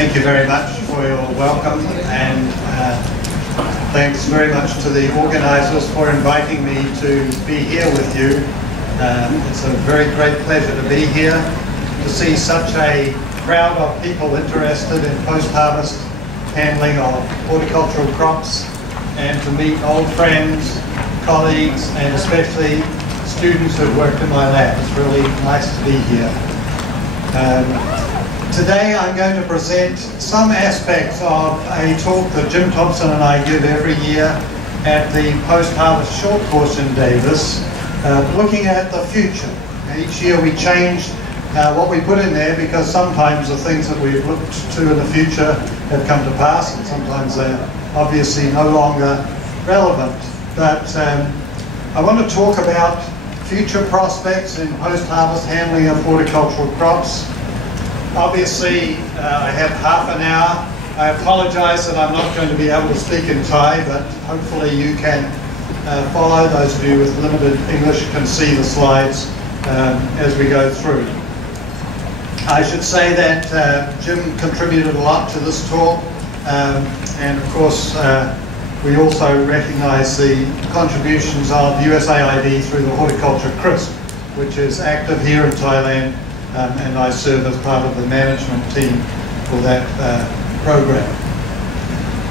Thank you very much for your welcome, and thanks very much to the organisers for inviting me to be here with you. It's a very great pleasure to be here, to see such a crowd of people interested in post-harvest handling of horticultural crops, and to meet old friends, colleagues, and especially students who've worked in my lab. It's really nice to be here. Today I'm going to present some aspects of a talk that Jim Thompson and I give every year at the post-harvest short course in Davis, looking at the future. Each year we change what we put in there, because sometimes the things that we've looked to in the future have come to pass, and sometimes they're obviously no longer relevant. But I want to talk about future prospects in post-harvest handling of horticultural crops. Obviously, I have half an hour. I apologise that I'm not going to be able to speak in Thai, but hopefully you can follow. Those of you with limited English can see the slides as we go through. I should say that Jim contributed a lot to this talk, and of course we also recognise the contributions of USAID through the Horticulture CRISP, which is active here in Thailand, and I serve as part of the management team for that program.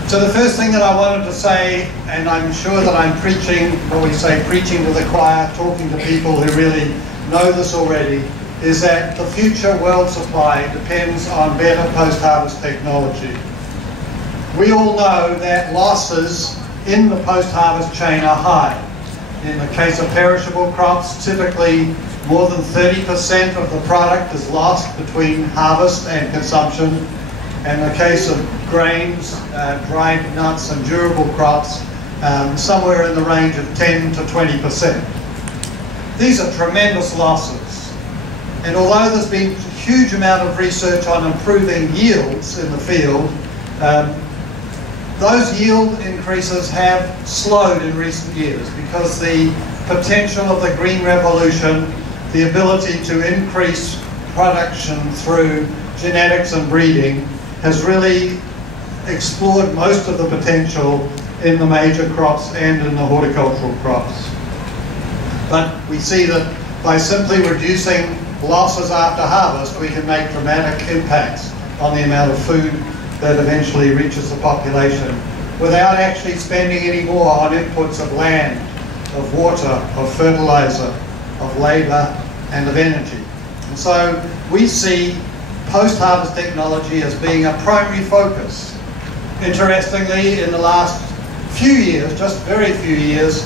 So the first thing that I wanted to say, and I'm sure that I'm preaching, what we say, preaching to the choir, talking to people who really know this already, is that the future world supply depends on better post-harvest technology. We all know that losses in the post-harvest chain are high. In the case of perishable crops, typically more than 30% of the product is lost between harvest and consumption. And in the case of grains, dried nuts and durable crops, somewhere in the range of 10 to 20%. These are tremendous losses. And although there's been a huge amount of research on improving yields in the field, those yield increases have slowed in recent years, because the potential of the green revolution, the ability to increase production through genetics and breeding, has really explored most of the potential in the major crops and in the horticultural crops. But we see that by simply reducing losses after harvest, we can make dramatic impacts on the amount of food that eventually reaches the population, without actually spending any more on inputs of land, of water, of fertilizer, of labour, and of energy. And so we see post-harvest technology as being a primary focus. Interestingly, in the last few years, just very few years,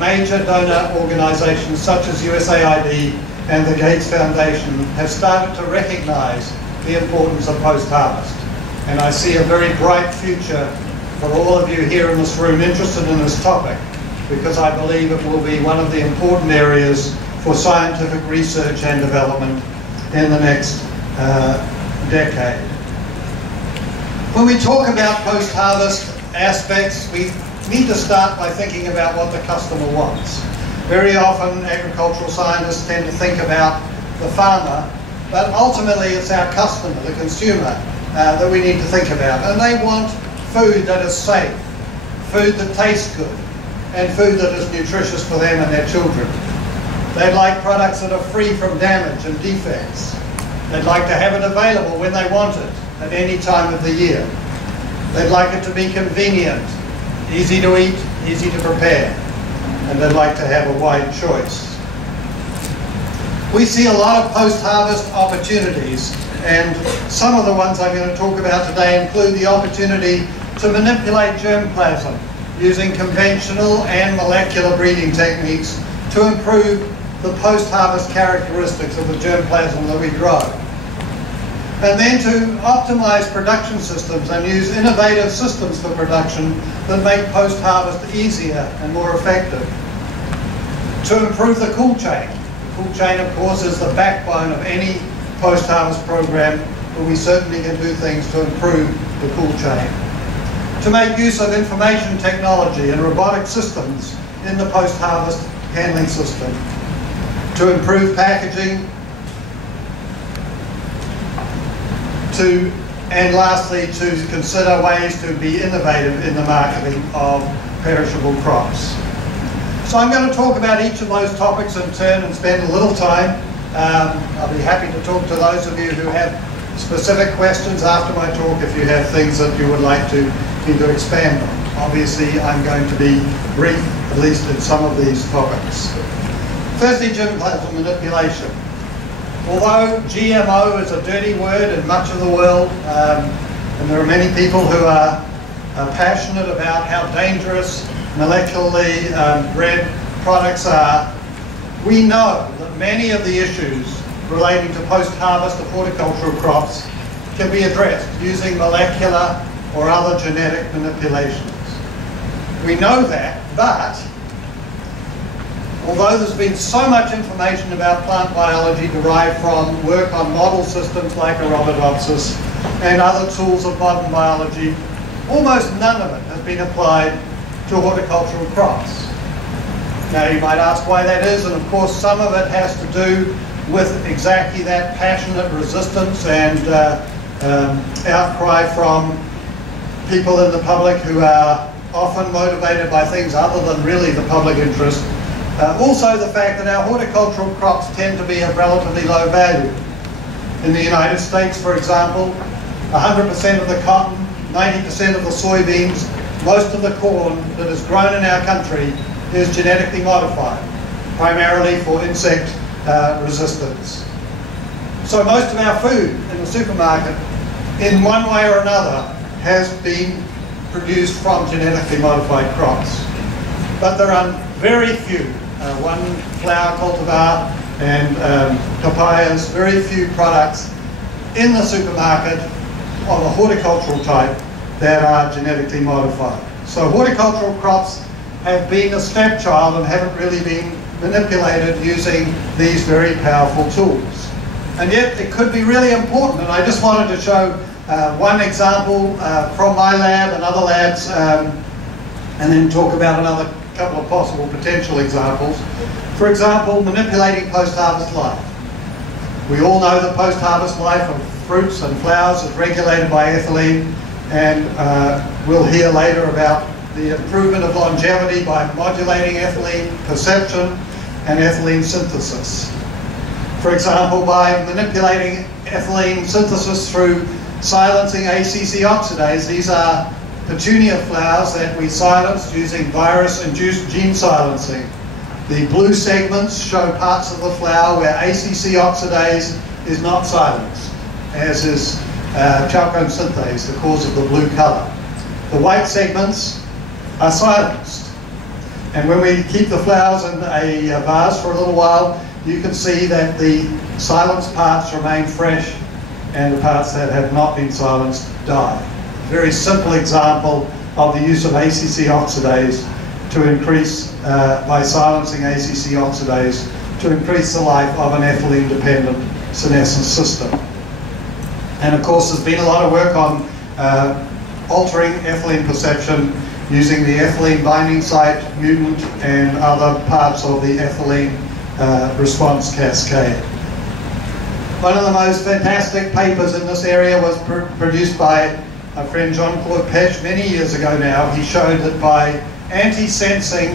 major donor organisations such as USAID and the Gates Foundation have started to recognise the importance of post-harvest. And I see a very bright future for all of you here in this room interested in this topic, because I believe it will be one of the important areas for scientific research and development in the next decade. When we talk about post-harvest aspects, we need to start by thinking about what the customer wants. Very often agricultural scientists tend to think about the farmer, but ultimately it's our customer, the consumer, that we need to think about. And they want food that is safe, food that tastes good, and food that is nutritious for them and their children. They'd like products that are free from damage and defects. They'd like to have it available when they want it, at any time of the year. They'd like it to be convenient, easy to eat, easy to prepare, and they'd like to have a wide choice. We see a lot of post-harvest opportunities, and some of the ones I'm going to talk about today include the opportunity to manipulate germplasm using conventional and molecular breeding techniques to improve the post-harvest characteristics of the germplasm that we grow. And then to optimize production systems and use innovative systems for production that make post-harvest easier and more effective. To improve the cool chain. The cool chain, of course, is the backbone of any post-harvest program, but we certainly can do things to improve the cool chain. To make use of information technology and robotic systems in the post-harvest handling system. To improve packaging, to and lastly, to consider ways to be innovative in the marketing of perishable crops. So I'm going to talk about each of those topics in turn and spend a little time. I'll be happy to talk to those of you who have specific questions after my talk if you have things that you would like to either expand on. Obviously, I'm going to be brief, at least in some of these topics. Firstly, germplasm manipulation. Although GMO is a dirty word in much of the world, and there are many people who are passionate about how dangerous molecularly bred products are, we know that many of the issues relating to post-harvest of horticultural crops can be addressed using molecular or other genetic manipulations. We know that, but although there's been so much information about plant biology derived from work on model systems like a Robotics and other tools of modern biology, almost none of it has been applied to horticultural crops. Now you might ask why that is, and of course some of it has to do with exactly that passionate resistance and outcry from people in the public who are often motivated by things other than really the public interest. Also the fact that our horticultural crops tend to be of relatively low value. In the United States, for example, 100% of the cotton, 90% of the soybeans, most of the corn that is grown in our country is genetically modified, primarily for insect resistance. So most of our food in the supermarket, in one way or another, has been produced from genetically modified crops. But there are very few, one flower cultivar and papayas, very few products in the supermarket of a horticultural type that are genetically modified. So horticultural crops have been a stepchild and haven't really been manipulated using these very powerful tools. And yet it could be really important, and I just wanted to show one example from my lab and other labs, and then talk about another couple of possible potential examples. For example, manipulating post-harvest life. We all know the post-harvest life of fruits and flowers is regulated by ethylene, and we'll hear later about the improvement of longevity by modulating ethylene perception and ethylene synthesis. For example, by manipulating ethylene synthesis through silencing ACC oxidase. These are petunia flowers that we silence using virus-induced gene silencing. The blue segments show parts of the flower where ACC oxidase is not silenced, as is chalcone synthase, the cause of the blue colour. The white segments are silenced. And when we keep the flowers in a vase for a little while, you can see that the silenced parts remain fresh and the parts that have not been silenced die. A very simple example of the use of ACC oxidase to increase, by silencing ACC oxidase, to increase the life of an ethylene-dependent senescence system. And of course there's been a lot of work on altering ethylene perception using the ethylene binding site mutant and other parts of the ethylene response cascade. One of the most fantastic papers in this area was produced by a friend Jean-Claude Pech many years ago now. He showed that by anti-sensing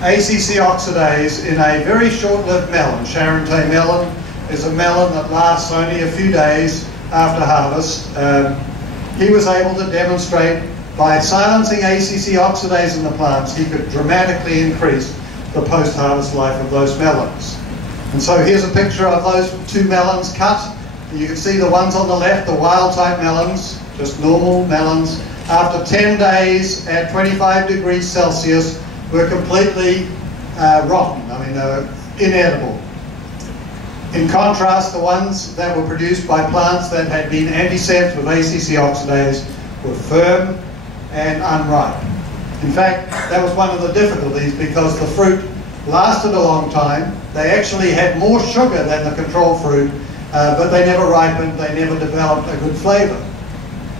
ACC oxidase in a very short-lived melon, Charente melon is a melon that lasts only a few days after harvest, he was able to demonstrate by silencing ACC oxidase in the plants, he could dramatically increase the post-harvest life of those melons. And so here's a picture of those two melons cut. You can see the ones on the left, the wild-type melons, just normal melons, after 10 days at 25 degrees Celsius were completely rotten. I mean, they were inedible. In contrast, the ones that were produced by plants that had been anti-sensed with ACC oxidase were firm and unripe. In fact, that was one of the difficulties because the fruit lasted a long time. They actually had more sugar than the control fruit, but they never ripened, they never developed a good flavor.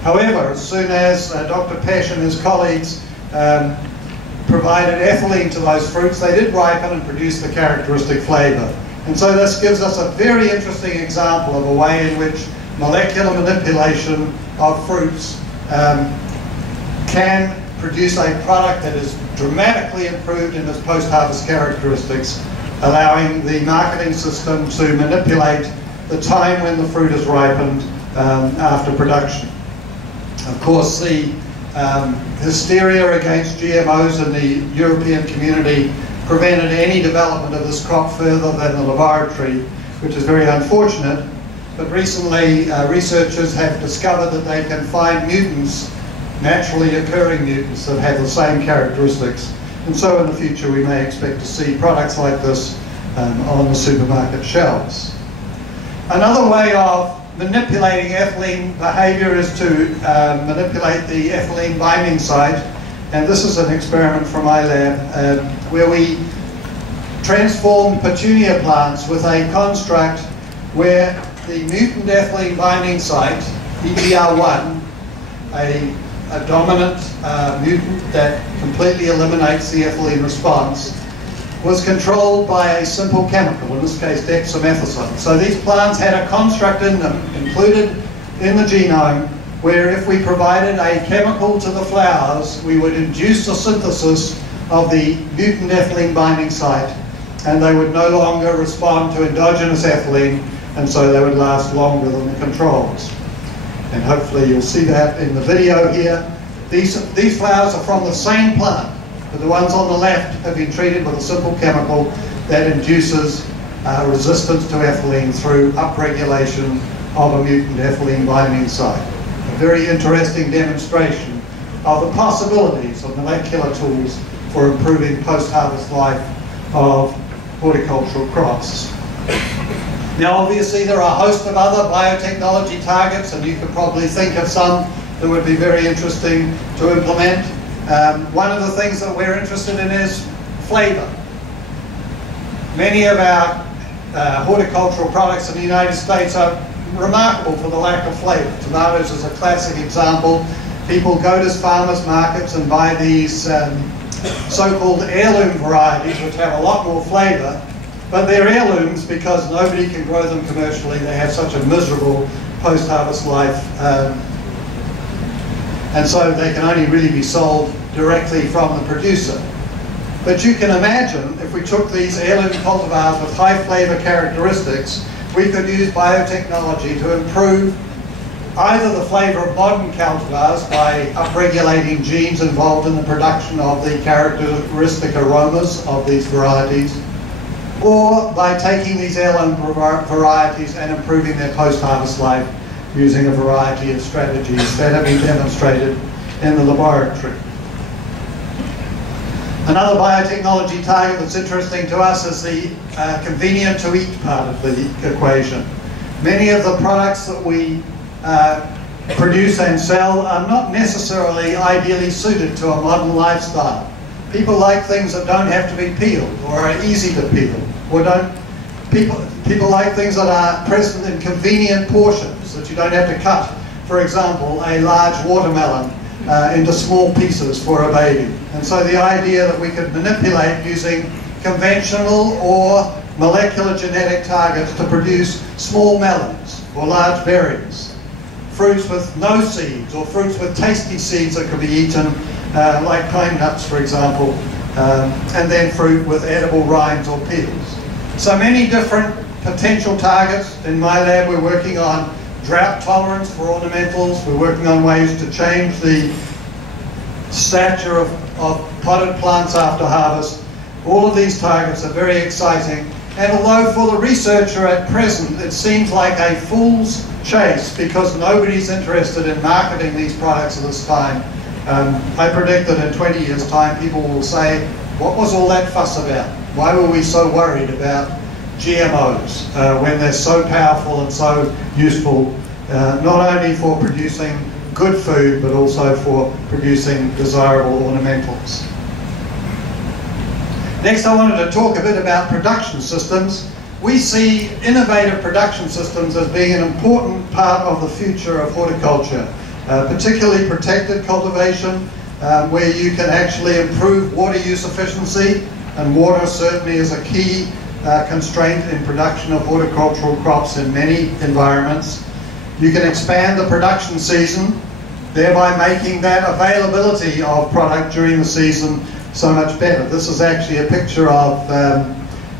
However, as soon as Dr. Pech and his colleagues provided ethylene to those fruits, they did ripen and produce the characteristic flavor. And so this gives us a very interesting example of a way in which molecular manipulation of fruits can produce a product that is dramatically improved in its post-harvest characteristics, allowing the marketing system to manipulate the time when the fruit is ripened after production. Of course, the hysteria against GMOs in the European community prevented any development of this crop further than the laboratory, which is very unfortunate. But recently, researchers have discovered that they can find mutants, naturally occurring mutants, that have the same characteristics. And so in the future, we may expect to see products like this on the supermarket shelves. Another way of manipulating ethylene behavior is to manipulate the ethylene binding site. And this is an experiment from my lab where we transformed petunia plants with a construct where the mutant ethylene binding site, EBR1, a dominant mutant that completely eliminates the ethylene response, was controlled by a simple chemical, in this case dexamethasone. So these plants had a construct in them, included in the genome, where if we provided a chemical to the flowers, we would induce the synthesis of the mutant ethylene binding site, and they would no longer respond to endogenous ethylene, and so they would last longer than the controls. And hopefully you'll see that in the video here. These flowers are from the same plant, but the ones on the left have been treated with a simple chemical that induces resistance to ethylene through upregulation of a mutant ethylene binding site. A very interesting demonstration of the possibilities of molecular tools for improving post-harvest life of horticultural crops. Now obviously there are a host of other biotechnology targets, and you could probably think of some that would be very interesting to implement. One of the things that we're interested in is flavour. Many of our horticultural products in the United States are remarkable for the lack of flavour. Tomatoes is a classic example. People go to farmers markets and buy these so-called heirloom varieties, which have a lot more flavour, but they're heirlooms because nobody can grow them commercially. They have such a miserable post-harvest life, and so they can only really be sold directly from the producer. But you can imagine if we took these heirloom cultivars with high flavour characteristics, we could use biotechnology to improve either the flavour of modern cultivars by upregulating genes involved in the production of the characteristic aromas of these varieties, or by taking these heirloom varieties and improving their post-harvest life using a variety of strategies that have been demonstrated in the laboratory. Another biotechnology target that's interesting to us is the convenient to eat part of the equation. Many of the products that we produce and sell are not necessarily ideally suited to a modern lifestyle. People like things that don't have to be peeled or are easy to peel, or people like things that are present in convenient portions that you don't have to cut. For example, a large watermelon into small pieces for a baby. And so the idea that we could manipulate using conventional or molecular genetic targets to produce small melons or large berries, fruits with no seeds or fruits with tasty seeds that could be eaten, like pine nuts for example, and then fruit with edible rinds or peels. So many different potential targets. In my lab we're working on drought tolerance for ornamentals. We're working on ways to change the stature of potted plants after harvest. All of these targets are very exciting, and although for the researcher at present it seems like a fool's chase because nobody's interested in marketing these products at this time, I predict that in 20 years' time people will say, what was all that fuss about? Why were we so worried about GMOs when they're so powerful and so useful, not only for producing good food but also for producing desirable ornamentals. Next I wanted to talk a bit about production systems. We see innovative production systems as being an important part of the future of horticulture, particularly protected cultivation, where you can actually improve water use efficiency, and water certainly is a key constraint in production of horticultural crops in many environments. You can expand the production season, thereby making that availability of product during the season so much better. This is actually a picture of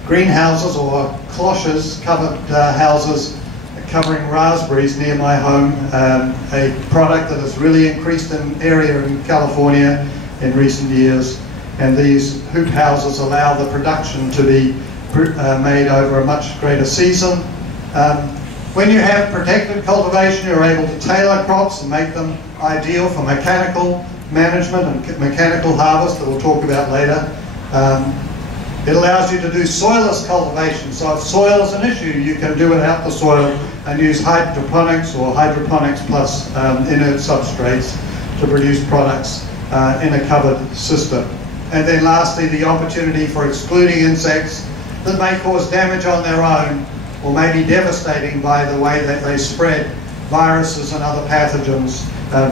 greenhouses or cloches, covered houses covering raspberries near my home, a product that has really increased in area in California in recent years. And these hoop houses allow the production to be made over a much greater season. When you have protected cultivation, you're able to tailor crops and make them ideal for mechanical management and mechanical harvest that we'll talk about later. It allows you to do soilless cultivation. So if soil is an issue, you can do it without the soil and use hydroponics or hydroponics plus inert substrates to produce products in a covered system. And then lastly, the opportunity for excluding insects that may cause damage on their own or may be devastating by the way that they spread viruses and other pathogens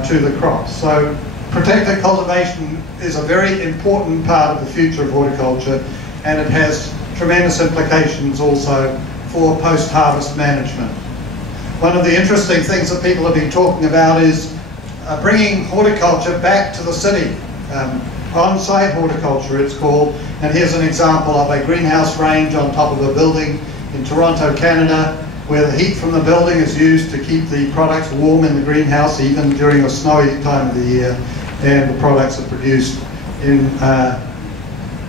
to the crops. So protected cultivation is a very important part of the future of horticulture, and it has tremendous implications also for post-harvest management. One of the interesting things that people have been talking about is bringing horticulture back to the city. On-site horticulture it's called, and here's an example of a greenhouse range on top of a building in Toronto, Canada, where the heat from the building is used to keep the products warm in the greenhouse even during a snowy time of the year, and the products are produced in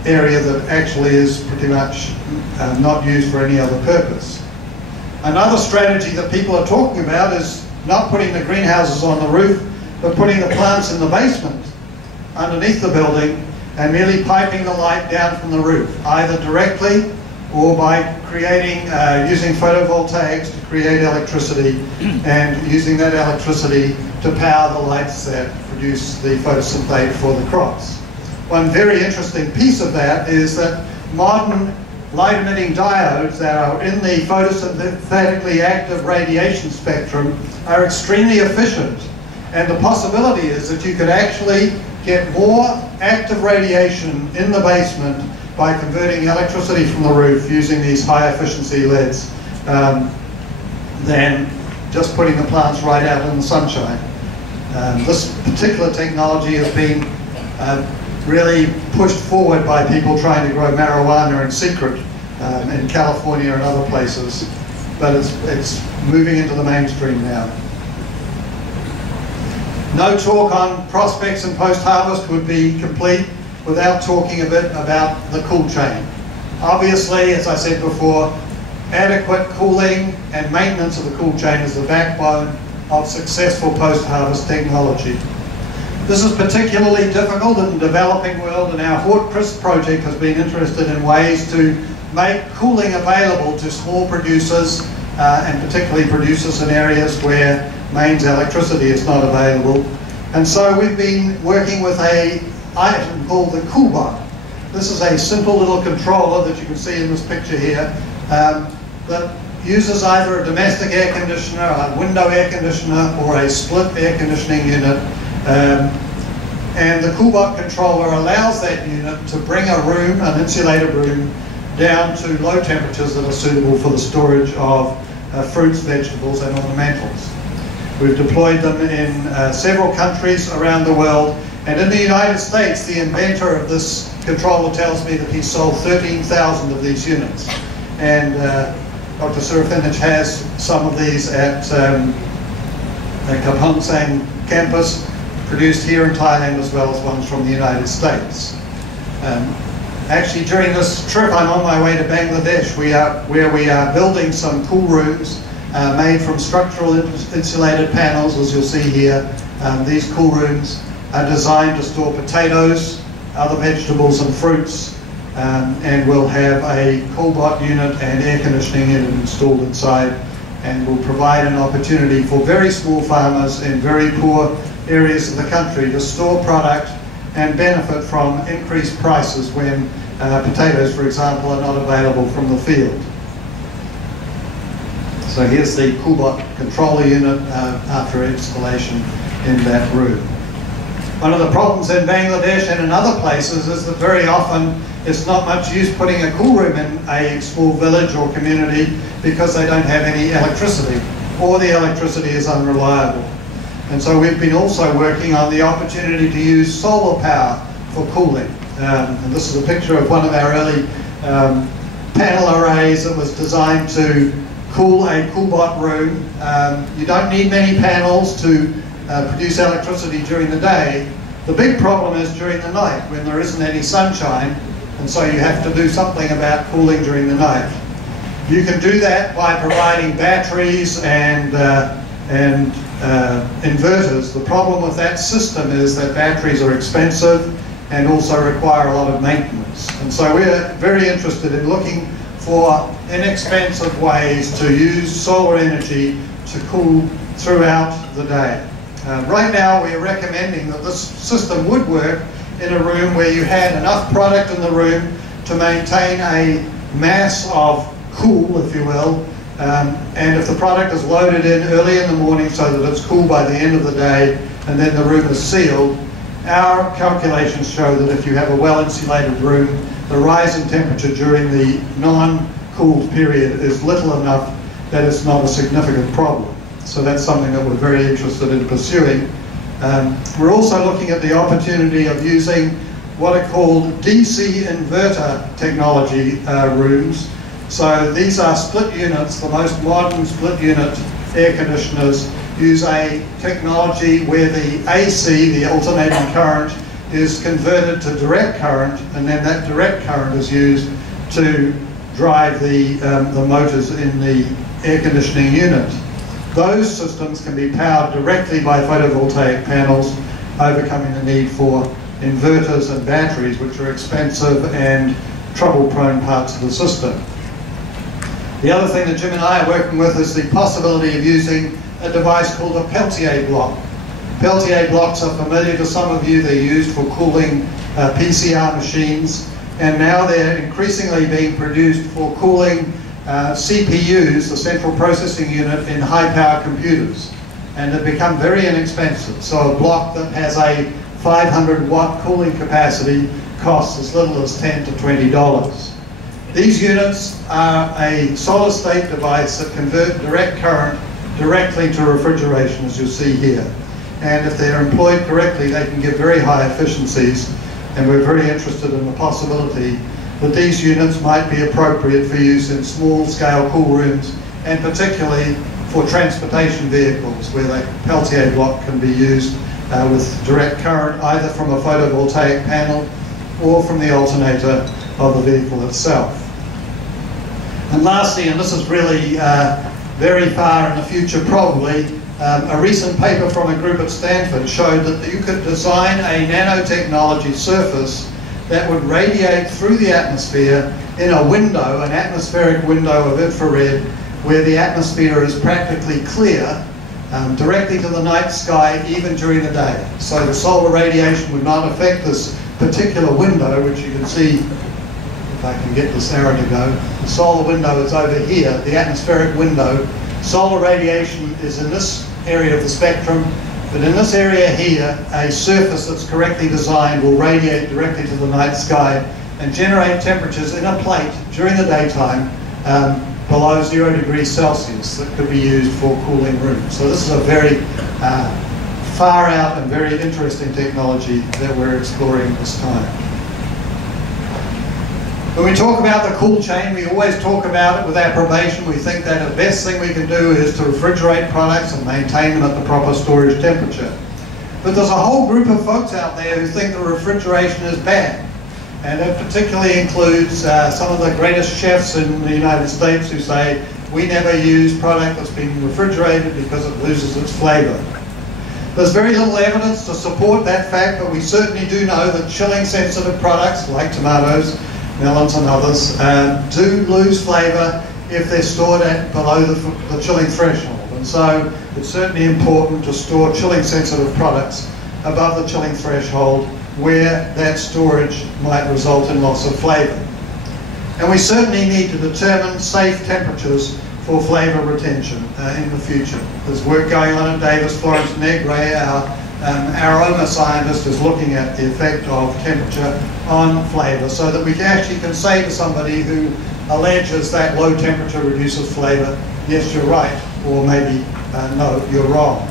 area that actually is pretty much not used for any other purpose. Another strategy that people are talking about is not putting the greenhouses on the roof, but putting the plants in the basement underneath the building and merely piping the light down from the roof, either directly or by creating, using photovoltaics to create electricity and using that electricity to power the lights that produce the photosynthate for the crops. One very interesting piece of that is that modern light-emitting diodes that are in the photosynthetically active radiation spectrum are extremely efficient. And the possibility is that you could actually get more active radiation in the basement by converting electricity from the roof using these high-efficiency LEDs than just putting the plants right out in the sunshine. This particular technology has been really pushed forward by people trying to grow marijuana in secret in California and other places, but it's moving into the mainstream now. No talk on prospects and post-harvest would be complete without talking a bit about the cool chain. Obviously, as I said before, adequate cooling and maintenance of the cool chain is the backbone of successful post-harvest technology. This is particularly difficult in the developing world, and our Horticulture project has been interested in ways to make cooling available to small producers and particularly producers in areas where mains electricity is not available. And so we've been working with an item called the CoolBot. This is a simple little controller that you can see in this picture here that uses either a domestic air conditioner, a window air conditioner, or a split air conditioning unit. And the CoolBot controller allows that unit to bring a room, an insulated room, down to low temperatures that are suitable for the storage of fruits, vegetables, and ornamentals. We've deployed them in several countries around the world, and in the United States, the inventor of this controller tells me that he sold 13,000 of these units. And Dr. Surafinich has some of these at the Kapongsang campus, produced here in Thailand as well as ones from the United States. Actually, during this trip, I'm on my way to Bangladesh, where we are building some cool rooms made from structural insulated panels, as you'll see here. These cool rooms are designed to store potatoes, other vegetables and fruits, and will have a CoolBot unit and air conditioning unit installed inside, and will provide an opportunity for very small farmers in very poor areas of the country to store product and benefit from increased prices when potatoes, for example, are not available from the field. So here's the CoolBot controller unit after installation in that room. One of the problems in Bangladesh and in other places is that very often it's not much use putting a cool room in a small village or community because they don't have any electricity. or the electricity is unreliable. And so we've been also working on the opportunity to use solar power for cooling. And this is a picture of one of our early panel arrays that was designed to cool a coolbot room. You don't need many panels to produce electricity during the day. The big problem is during the night when there isn't any sunshine, and so you have to do something about cooling during the night. You can do that by providing batteries and inverters. The problem with that system is that batteries are expensive and also require a lot of maintenance. And so we're very interested in looking for inexpensive ways to use solar energy to cool throughout the day. Right now we're recommending that this system would work in a room where you had enough product in the room to maintain a mass of cool, if you will, and if the product is loaded in early in the morning so that it's cool by the end of the day and then the room is sealed, our calculations show that if you have a well-insulated room, the rise in temperature during the non-cooled period is little enough that it's not a significant problem. So that's something that we're very interested in pursuing. We're also looking at the opportunity of using what are called DC inverter technology rooms. So these are split units. The most modern split unit air conditioners use a technology where the AC, the alternating current, is converted to direct current, and then that direct current is used to drive the motors in the air conditioning unit. Those systems can be powered directly by photovoltaic panels, overcoming the need for inverters and batteries, which are expensive and trouble-prone parts of the system. The other thing that Jim and I are working with is the possibility of using a device called a Peltier block. Peltier blocks are familiar to some of you. They're used for cooling PCR machines, and now they're increasingly being produced for cooling CPUs, the central processing unit, in high-power computers, and they've become very inexpensive. So a block that has a 500-watt cooling capacity costs as little as $10 to $20. These units are a solid-state device that convert direct current directly to refrigeration, as you'll see here. And if they're employed correctly, they can give very high efficiencies, and we're very interested in the possibility that these units might be appropriate for use in small-scale cool rooms, and particularly for transportation vehicles, where the Peltier block can be used with direct current, either from a photovoltaic panel or from the alternator of the vehicle itself. And lastly, and this is really very far in the future probably, a recent paper from a group at Stanford showed that you could design a nanotechnology surface that would radiate through the atmosphere in a window, an atmospheric window of infrared, where the atmosphere is practically clear, directly to the night sky, even during the day. So the solar radiation would not affect this particular window, which you can see, if I can get this arrow to go. The solar window is over here, the atmospheric window. Solar radiation is in this area of the spectrum, but in this area here, a surface that's correctly designed will radiate directly to the night sky and generate temperatures in a plate during the daytime below 0 degrees Celsius that could be used for cooling rooms. So this is a very far out and very interesting technology that we're exploring at this time. When we talk about the cool chain, we always talk about it with approbation. We think that the best thing we can do is to refrigerate products and maintain them at the proper storage temperature. But there's a whole group of folks out there who think that refrigeration is bad. And it particularly includes some of the greatest chefs in the United States who say, we never use product that's been refrigerated because it loses its flavor. There's very little evidence to support that fact, but we certainly do know that chilling sensitive products like tomatoes, melons and others do lose flavour if they're stored at below the chilling threshold. And so it's certainly important to store chilling sensitive products above the chilling threshold where that storage might result in loss of flavour. And we certainly need to determine safe temperatures for flavour retention in the future. There's work going on at Davis, Florence Negre. Our aroma scientist is looking at the effect of temperature on flavour so that we can say to somebody who alleges that low temperature reduces flavour, yes, you're right, or maybe no, you're wrong.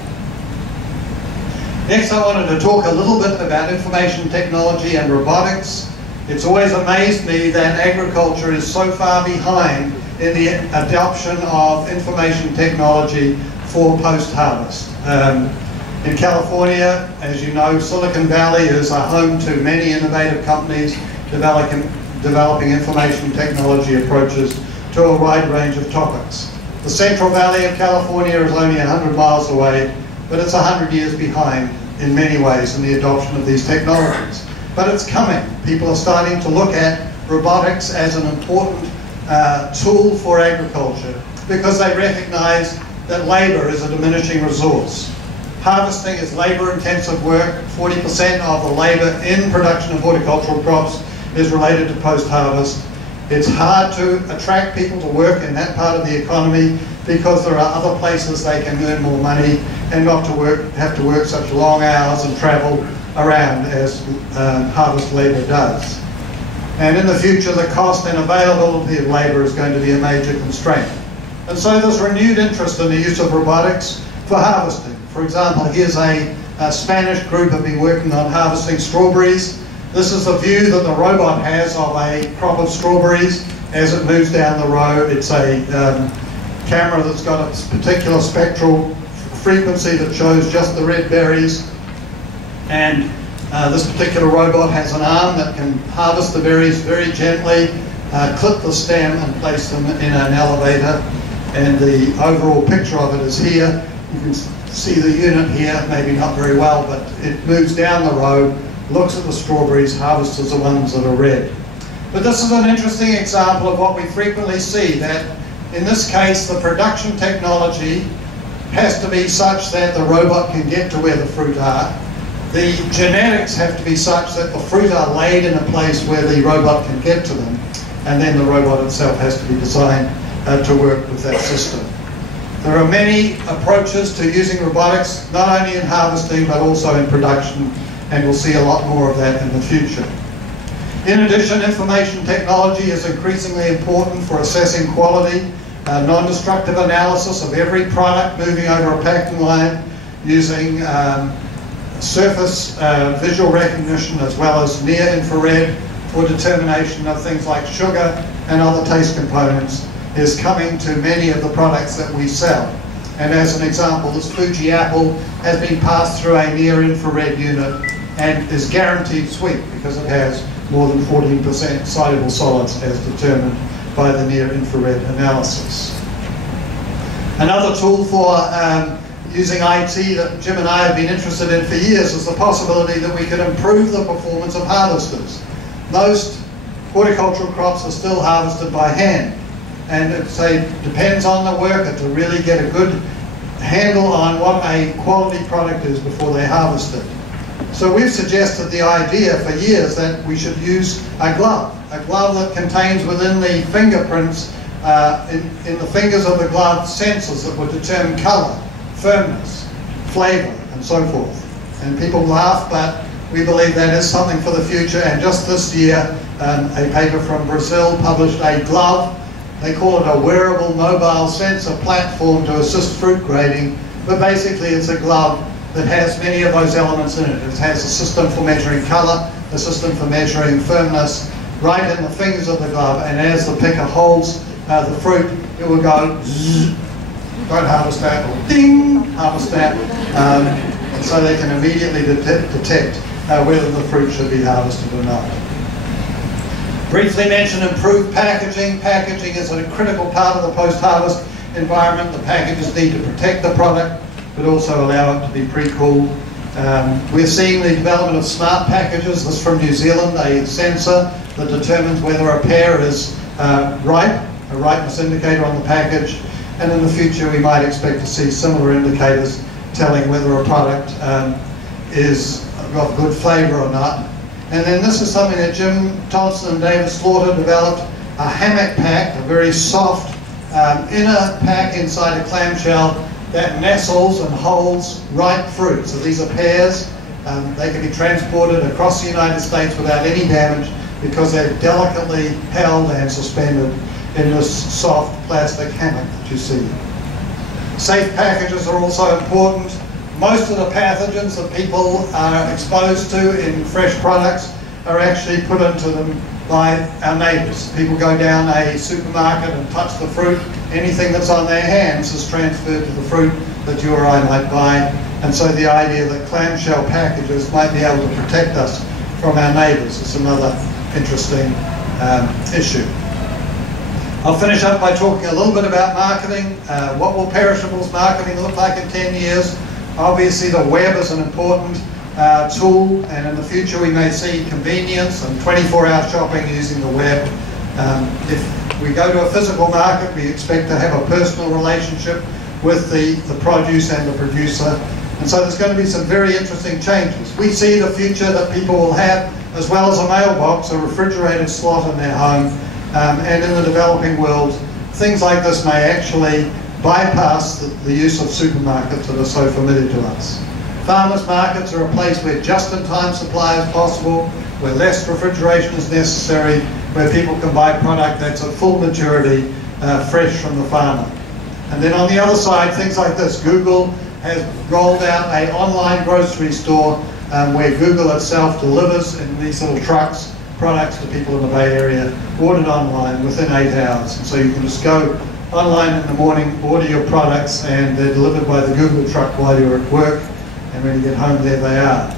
Next, I wanted to talk a little bit about information technology and robotics. It's always amazed me that agriculture is so far behind in the adoption of information technology for post-harvest. In California, as you know, Silicon Valley is a home to many innovative companies developing information technology approaches to a wide range of topics. The Central Valley of California is only 100 miles away, but it's 100 years behind in many ways in the adoption of these technologies. But it's coming. People are starting to look at robotics as an important tool for agriculture because they recognize that labor is a diminishing resource. Harvesting is labor-intensive work. 40% of the labor in production of horticultural crops is related to post-harvest. It's hard to attract people to work in that part of the economy because there are other places they can earn more money and not to have to work such long hours and travel around as harvest labor does. And in the future, the cost and availability of labor is going to be a major constraint. And so there's renewed interest in the use of robotics for harvesting. For example, here's a Spanish group have been working on harvesting strawberries. This is the view that the robot has of a crop of strawberries as it moves down the row. It's a camera that's got a particular spectral frequency that shows just the red berries. And this particular robot has an arm that can harvest the berries very gently, clip the stem and place them in an elevator. And the overall picture of it is here. You can see the unit here, maybe not very well, but it moves down the road, looks at the strawberries, harvests the ones that are red. But this is an interesting example of what we frequently see, that in this case the production technology has to be such that the robot can get to where the fruit are. The genetics have to be such that the fruit are laid in a place where the robot can get to them, and then the robot itself has to be designed to work with that system. There are many approaches to using robotics, not only in harvesting but also in production, and we'll see a lot more of that in the future. In addition, information technology is increasingly important for assessing quality, non-destructive analysis of every product moving over a packing line using surface visual recognition as well as near-infrared for determination of things like sugar and other taste components is coming to many of the products that we sell. And as an example, this Fuji apple has been passed through a near-infrared unit and is guaranteed sweet because it has more than 14% soluble solids as determined by the near-infrared analysis. Another tool for using IT that Jim and I have been interested in for years is the possibility that we could improve the performance of harvesters. Most horticultural crops are still harvested by hand, and it depends on the worker to really get a good handle on what a quality product is before they harvest it. So we've suggested the idea for years that we should use a glove that contains within the fingerprints, in the fingers of the glove, sensors that will determine colour, firmness, flavour, and so forth. And people laugh, but we believe that is something for the future. And just this year, a paper from Brazil published a glove. They call it a wearable mobile sensor platform to assist fruit grading, but basically it's a glove that has many of those elements in it. It has a system for measuring colour, a system for measuring firmness, right in the fingers of the glove, and as the picker holds the fruit, it will go zzz, don't harvest that, or ding, harvest that, and so they can immediately detect whether the fruit should be harvested or not. Briefly mention improved packaging. Packaging is a critical part of the post-harvest environment. The packages need to protect the product, but also allow it to be pre-cooled. We're seeing the development of smart packages. This is from New Zealand, a sensor that determines whether a pear is ripe, a ripeness indicator on the package. And in the future, we might expect to see similar indicators telling whether a product is got good flavour or not. And then this is something that Jim Thompson and David Slaughter developed, a hammock pack, a very soft inner pack inside a clamshell that nestles and holds ripe fruit. So these are pears. They can be transported across the United States without any damage because they're delicately held and suspended in this soft plastic hammock that you see. Safe packages are also important. Most of the pathogens that people are exposed to in fresh products are actually put into them by our neighbours. People go down a supermarket and touch the fruit. Anything that's on their hands is transferred to the fruit that you or I might buy. And so the idea that clamshell packages might be able to protect us from our neighbours is another interesting issue. I'll finish up by talking a little bit about marketing. What will perishables marketing look like in 10 years? Obviously the web is an important tool, and in the future we may see convenience and 24-hour shopping using the web. If we go to a physical market, we expect to have a personal relationship with the produce and the producer. And so there's going to be some very interesting changes. We see the future that people will have, as well as a mailbox, a refrigerated slot in their home. And in the developing world, things like this may actually bypass the use of supermarkets that are so familiar to us. Farmers markets are a place where just-in-time supply is possible, where less refrigeration is necessary, where people can buy product that's at full maturity, fresh from the farmer. And then on the other side, things like this. Google has rolled out an online grocery store where Google itself delivers in these little trucks products to people in the Bay Area, ordered online within 8 hours. And so you can just go online in the morning, order your products, and they're delivered by the Google truck while you're at work, and when you get home, there they are.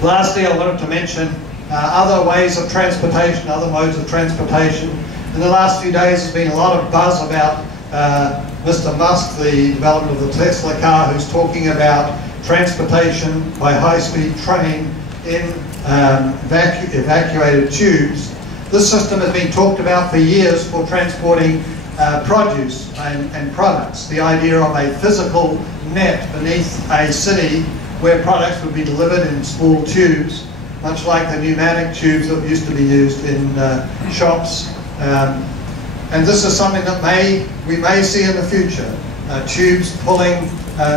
Lastly, I wanted to mention other ways of transportation, other modes of transportation. In the last few days, there's been a lot of buzz about Mr. Musk, the development of the Tesla car, who's talking about transportation by high-speed train in evacuated tubes. This system has been talked about for years for transporting produce and products. The idea of a physical net beneath a city where products would be delivered in small tubes, much like the pneumatic tubes that used to be used in shops. And this is something that we may see in the future. Tubes pulling,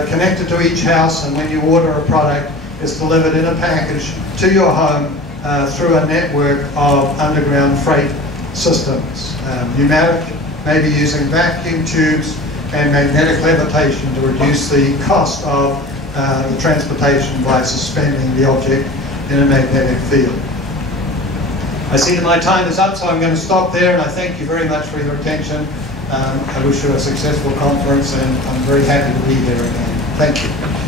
connected to each house, and when you order a product, it's delivered in a package to your home through a network of underground freight systems. Pneumatic, maybe using vacuum tubes and magnetic levitation to reduce the cost of the transportation by suspending the object in a magnetic field. I see that my time is up, so I'm going to stop there, and I thank you very much for your attention. I wish you a successful conference, and I'm very happy to be here again. Thank you.